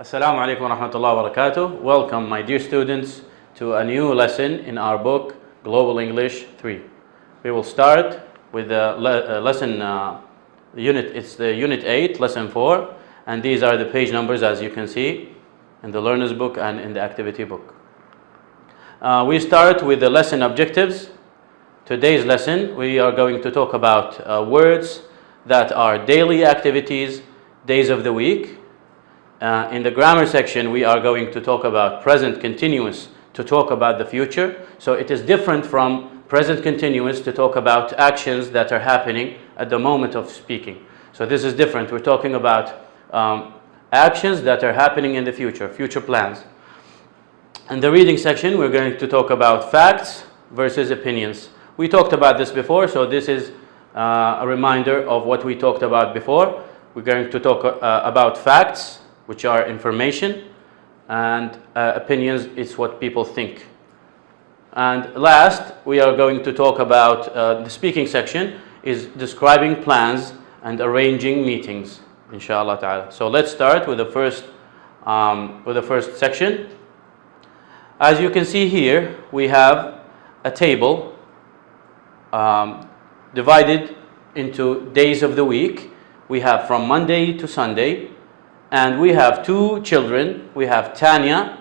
Assalamu alaikum wa rahmatullahi wa barakatuh. Welcome, my dear students, to a new lesson in our book, Global English 3. We will start with the it's the Unit 8, Lesson 4, and these are the page numbers as you can see in the learner's book and in the activity book. We start with the lesson objectives. Today's lesson, we are going to talk about words that are daily activities, days of the week. In the grammar section, we are going to talk about present continuous to talk about the future. So it is different from present continuous to talk about actions that are happening at the moment of speaking. So this is different. We're talking about actions that are happening in the future, future plans. In the reading section, we're going to talk about facts versus opinions. We talked about this before, so this is a reminder of what we talked about before. We're going to talk about facts, which are information, and opinions is what people think. And last, we are going to talk about the speaking section is describing plans and arranging meetings, inshallah ta'ala. So let's start with the first section. As you can see here, we have a table divided into days of the week. We have from Monday to Sunday, and we have two children. We have Tanya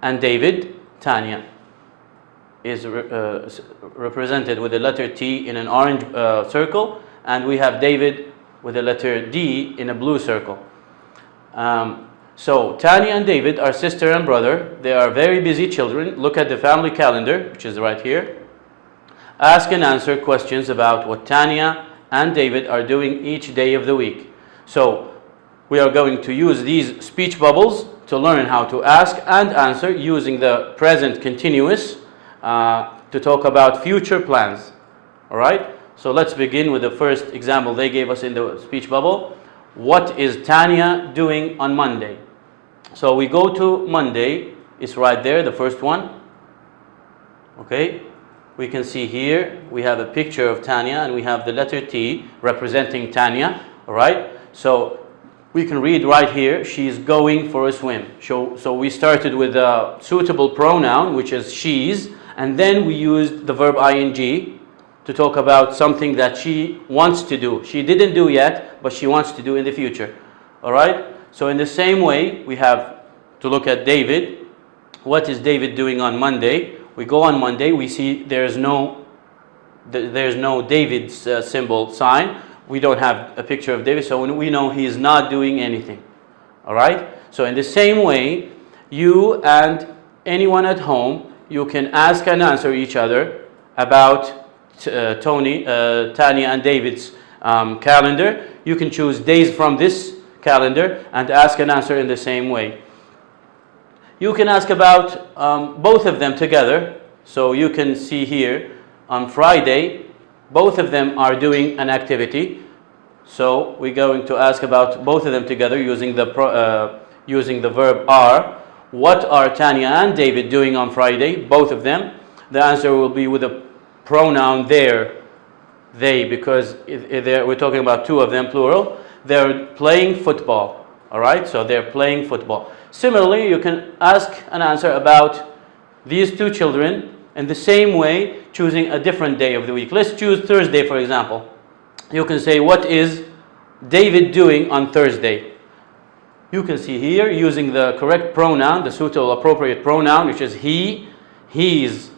and David. Tanya is represented with the letter T in an orange circle, and we have David with the letter D in a blue circle. So Tanya and David are sister and brother. They are very busy children. Look at the family calendar, which is right here. Ask and answer questions about what Tanya and David are doing each day of the week. So we are going to use these speech bubbles to learn how to ask and answer using the present continuous to talk about future plans. All right? So let's begin with the first example they gave us in the speech bubble. What is Tanya doing on Monday? So we go to Monday. It's right there, the first one. Okay? We can see here we have a picture of Tanya and we have the letter T representing Tanya. All right? So we can read right here, she's going for a swim. So we started with a suitable pronoun, which is she's, and then we used the verb ing to talk about something that she wants to do. She didn't do yet, but she wants to do in the future. All right? So in the same way, we have to look at David. What is David doing on Monday? We go on Monday, we see there's no David's symbol sign. We don't have a picture of David, so we know he is not doing anything. All right? So in the same way, you and anyone at home, you can ask and answer each other about Tanya and David's calendar. You can choose days from this calendar and ask and answer in the same way. You can ask about both of them together. So you can see here on Friday, both of them are doing an activity. So we're going to ask about both of them together using the verb are. What are Tanya and David doing on Friday? Both of them. The answer will be with a pronoun there, they, because we're talking about two of them, plural. They're playing football. All right? So they're playing football. Similarly, you can ask and answer about these two children in the same way, choosing a different day of the week. Let's choose Thursday, for example. You can say, what is David doing on Thursday? You can see here, using the correct pronoun, the suitable appropriate pronoun, which is he, he's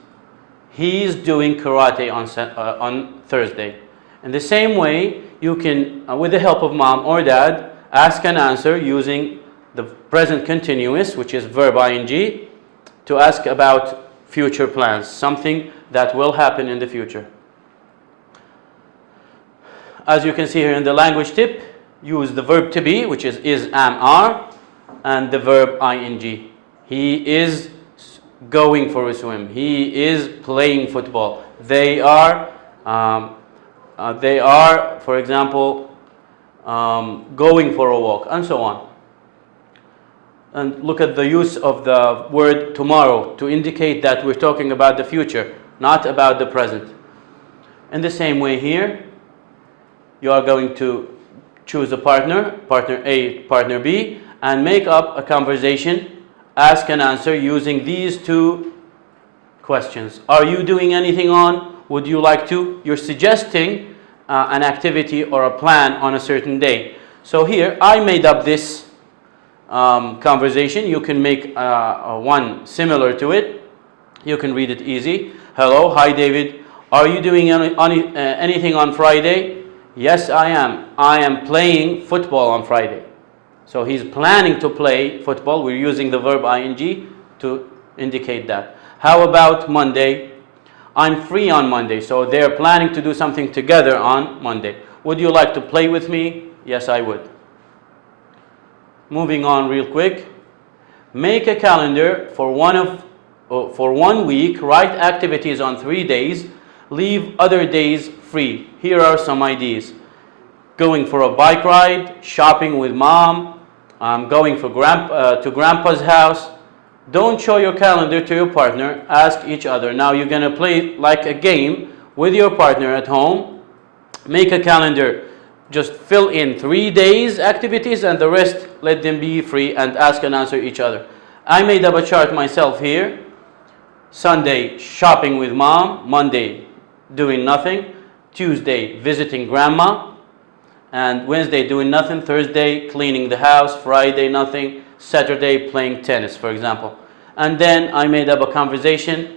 doing karate on Thursday. In the same way, you can, with the help of mom or dad, ask and answer using the present continuous, which is verb ing, to ask about future plans, something that will happen in the future. As you can see here in the language tip, use the verb to be, which is, am, are, and the verb ing. He is going for a swim. He is playing football. They are, for example, going for a walk, and so on. And look at the use of the word tomorrow to indicate that we're talking about the future, not about the present. In the same way here, you are going to choose a partner, partner A, partner B, and make up a conversation, ask and answer using these two questions. Are you doing anything on? Would you like to? You're suggesting an activity or a plan on a certain day. So here I made up this conversation. You can make one similar to it. You can read it easy. Hello, hi David. Are you doing anything on Friday? Yes, I am. I am playing football on Friday. So he's planning to play football. We're using the verb ing to indicate that. How about Monday? I'm free on Monday. So they're planning to do something together on Monday. Would you like to play with me? Yes, I would. Moving on real quick. Make a calendar for 1 week. Write activities on 3 days. Leave other days free. Here are some ideas. Going for a bike ride, shopping with mom, going for to grandpa's house. Don't show your calendar to your partner. Ask each other. Now you're going to play like a game with your partner at home. Make a calendar. Just fill in 3 days activities and the rest let them be free and ask and answer each other. I made up a chart myself here. Sunday, shopping with mom. Monday, doing nothing. Tuesday, visiting grandma. And Wednesday, doing nothing. Thursday, cleaning the house. Friday, nothing. Saturday, playing tennis, for example. And then I made up a conversation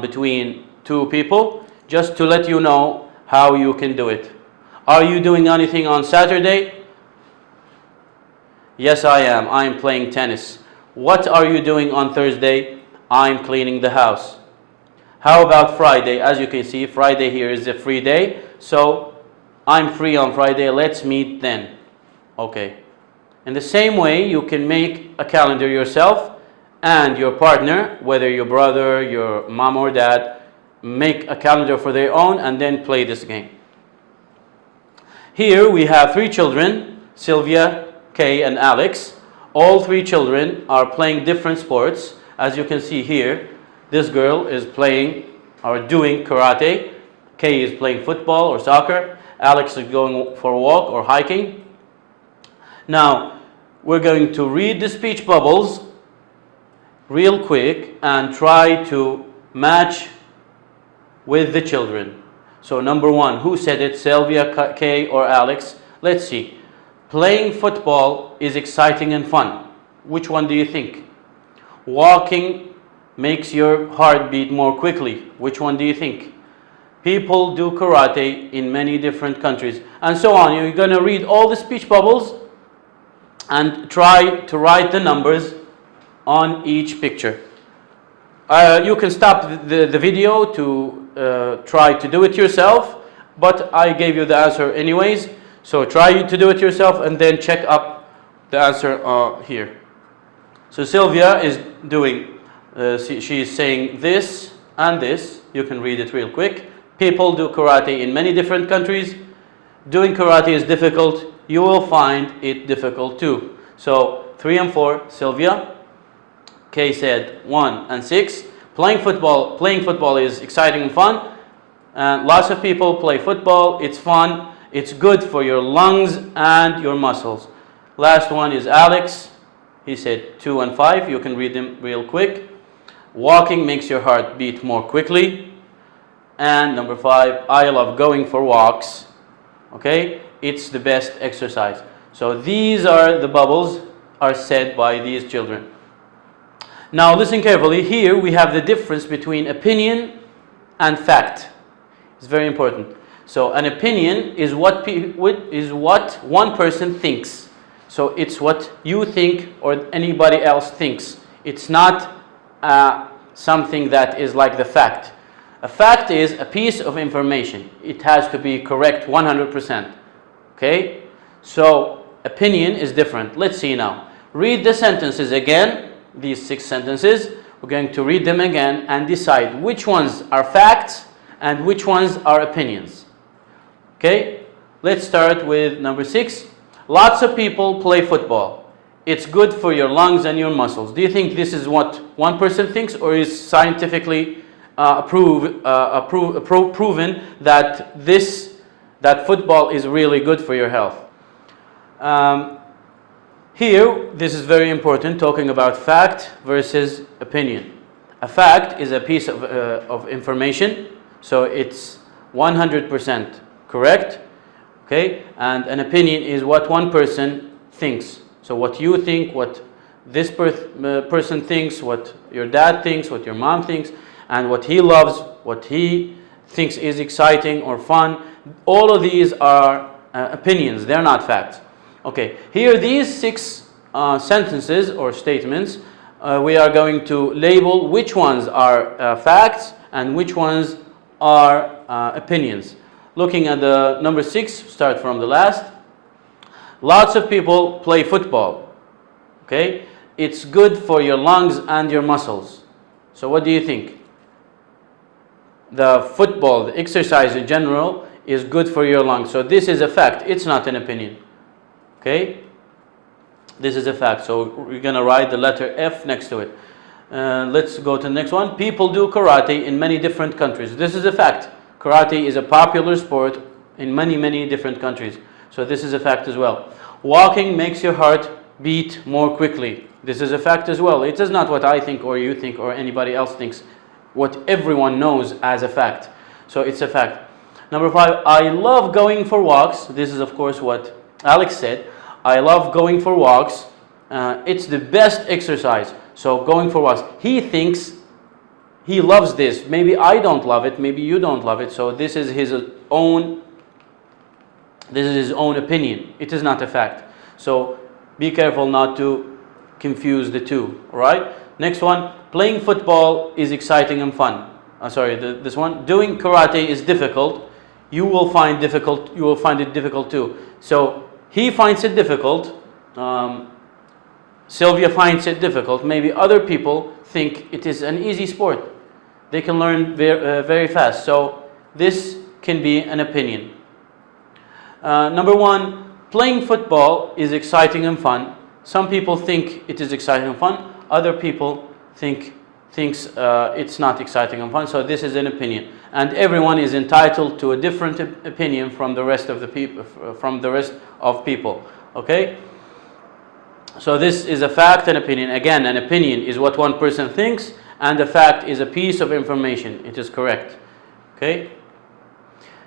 between two people just to let you know how you can do it. Are you doing anything on Saturday? Yes, I am. I'm playing tennis. What are you doing on Thursday? I'm cleaning the house. How about Friday? As you can see, Friday here is a free day. So I'm free on Friday. Let's meet then. Okay. In the same way, you can make a calendar yourself and your partner, whether your brother, your mom or dad, make a calendar for their own and then play this game. Here we have 3 children, Sylvia, Kay, and Alex. All 3 children are playing different sports. As you can see here, this girl is playing or doing karate. Kay is playing football or soccer. Alex is going for a walk or hiking. Now, we're going to read the speech bubbles real quick and try to match with the children. So number 1, who said it? Sylvia, Kay, or Alex? Let's see. Playing football is exciting and fun. Which one do you think? Walking makes your heart beat more quickly. Which one do you think? People do karate in many different countries. And so on. You're going to read all the speech bubbles and try to write the numbers on each picture. You can stop the video to try to do it yourself, but I gave you the answer anyways. So try to do it yourself and then check up the answer here. So Sylvia is doing, she's saying this and this. You can read it real quick. People do karate in many different countries. Doing karate is difficult. You will find it difficult too. So 3 and 4, Sylvia. Kay said 1 and 6. Playing football is exciting and fun. Lots of people play football. It's fun. It's good for your lungs and your muscles. Last one is Alex. He said 2 and 5. You can read them real quick. Walking makes your heart beat more quickly. And number 5, I love going for walks. Okay? It's the best exercise. So these are the bubbles are said by these children. Now listen carefully. Here we have the difference between opinion and fact. It's very important. So an opinion is what one person thinks. So it's what you think or anybody else thinks. It's not something that is like the fact. A fact is a piece of information. It has to be correct 100%. Okay? So opinion is different. Let's see now. Read the sentences again. These 6 sentences. We're going to read them again and decide which ones are facts and which ones are opinions. Okay? Let's start with number 6. Lots of people play football. It's good for your lungs and your muscles. Do you think this is what one person thinks, or is scientifically proven that football is really good for your health? Here, this is very important, talking about fact versus opinion. A fact is a piece of information, so it's 100% correct, okay? And an opinion is what one person thinks. So what you think, what this person thinks, what your dad thinks, what your mom thinks, and what he loves, what he thinks is exciting or fun. All of these are opinions, they're not facts. Okay, here these 6 sentences or statements, we are going to label which ones are facts and which ones are opinions. Looking at the number 6, start from the last. Lots of people play football. Okay, it's good for your lungs and your muscles. So what do you think? The football, the exercise in general, is good for your lungs. So this is a fact, it's not an opinion. Okay, this is a fact. So we're going to write the letter F next to it. Let's go to the next one. People do karate in many different countries. This is a fact. Karate is a popular sport in many different countries. So this is a fact as well. Walking makes your heart beat more quickly. This is a fact as well. It is not what I think or you think or anybody else thinks. What everyone knows as a fact. So it's a fact. Number 5, I love going for walks. This is of course what Alex said. I love going for walks. It's the best exercise. So going for walks. He thinks he loves this. Maybe I don't love it. Maybe you don't love it. So this is his own opinion. It is not a fact. So be careful not to confuse the two. All right. Next one. Playing football is exciting and fun. This one. Doing karate is difficult. You will find it difficult too. So he finds it difficult. Sylvia finds it difficult. Maybe other people think it is an easy sport. They can learn very fast. So this can be an opinion. Number 1, playing football is exciting and fun. Some people think it is exciting and fun. Other people thinks it's not exciting and fun. So this is an opinion, and everyone is entitled to a different opinion from the rest of the people. Okay. So this is a fact and opinion. Again, an opinion is what one person thinks, and a fact is a piece of information. It is correct. Okay.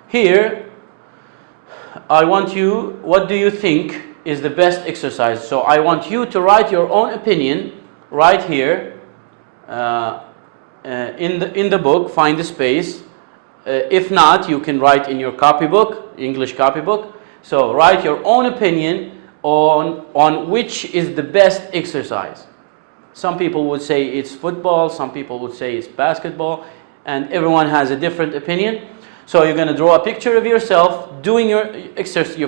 Here, I want you. What do you think is the best exercise? So I want you to write your own opinion right here. In the book, find the space. If not, you can write in your copybook, English copybook. So write your own opinion on which is the best exercise. Some people would say it's football, some people would say it's basketball, and everyone has a different opinion. So you're going to draw a picture of yourself doing your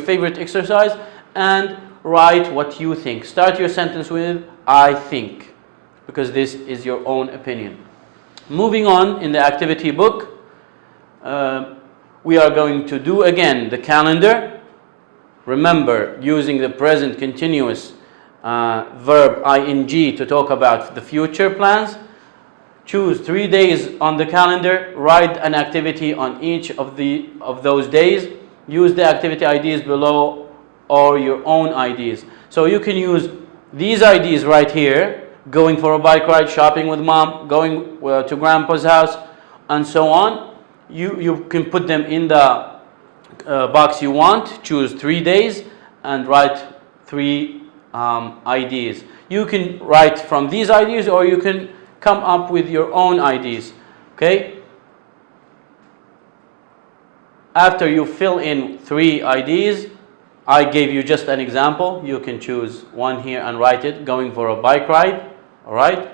favorite exercise and write what you think. Start your sentence with I think, because this is your own opinion. Moving on in the activity book, we are going to do again the calendar. Remember, using the present continuous verb ing to talk about the future plans. Choose 3 days on the calendar. Write an activity on each of those days. Use the activity IDs below or your own IDs. So you can use these IDs right here. Going for a bike ride, shopping with mom, going to grandpa's house, and so on. You can put them in the box you want. Choose 3 days and write 3 IDs. You can write from these IDs, or you can come up with your own IDs. Okay? After you fill in 3 IDs, I gave you just an example. You can choose one here and write it. Going for a bike ride. All right?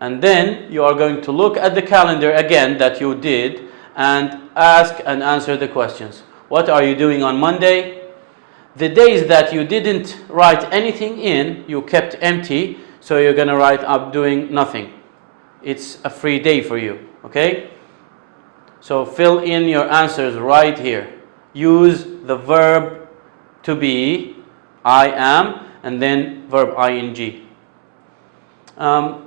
And then you are going to look at the calendar again that you did and ask and answer the questions. What are you doing on Monday? The days that you didn't write anything in, you kept empty, so you're going to write up doing nothing. It's a free day for you, okay? So fill in your answers right here. Use the verb to be, I am, and then verb ing.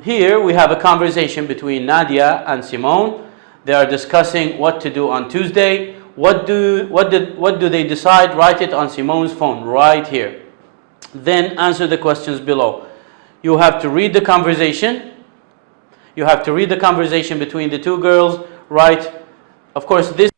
Here we have a conversation between Nadia and Simone. They are discussing what to do on Tuesday. What do they decide? Write it on Simone's phone right here. then answer the questions below. You have to read the conversation. You have to read the conversation between the two girls, right? Of course, this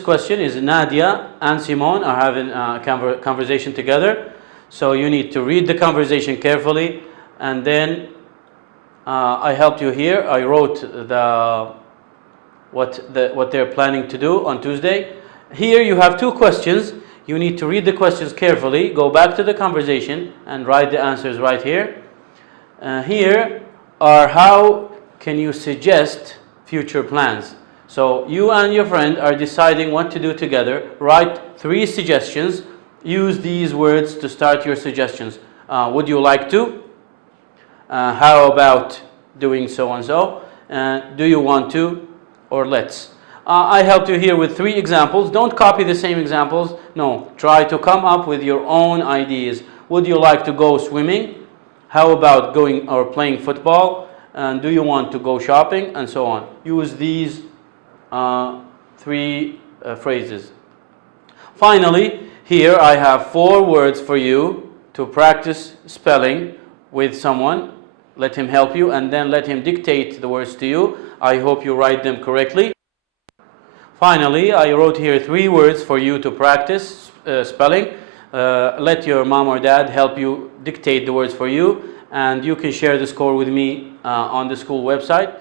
question is Nadia and Simone are having a conversation together. So you need to read the conversation carefully, and then I helped you here. I wrote what they're planning to do on Tuesday. Here you have two questions. You need to read the questions carefully, go back to the conversation, and write the answers right here. Here are how can you suggest future plans. So you and your friend are deciding what to do together. Write 3 suggestions. Use these words to start your suggestions. Would you like to? How about doing so and so? Do you want to? Or let's. I helped you here with 3 examples. Don't copy the same examples. No, try to come up with your own ideas. Would you like to go swimming? How about going or playing football? And do you want to go shopping? And so on. Use these 3 phrases. Finally, here I have 4 words for you to practice spelling with someone. Let him help you, and then let him dictate the words to you. I hope you write them correctly. Finally, I wrote here 3 words for you to practice spelling. Let your mom or dad help you dictate the words for you, and you can share the score with me on the school website.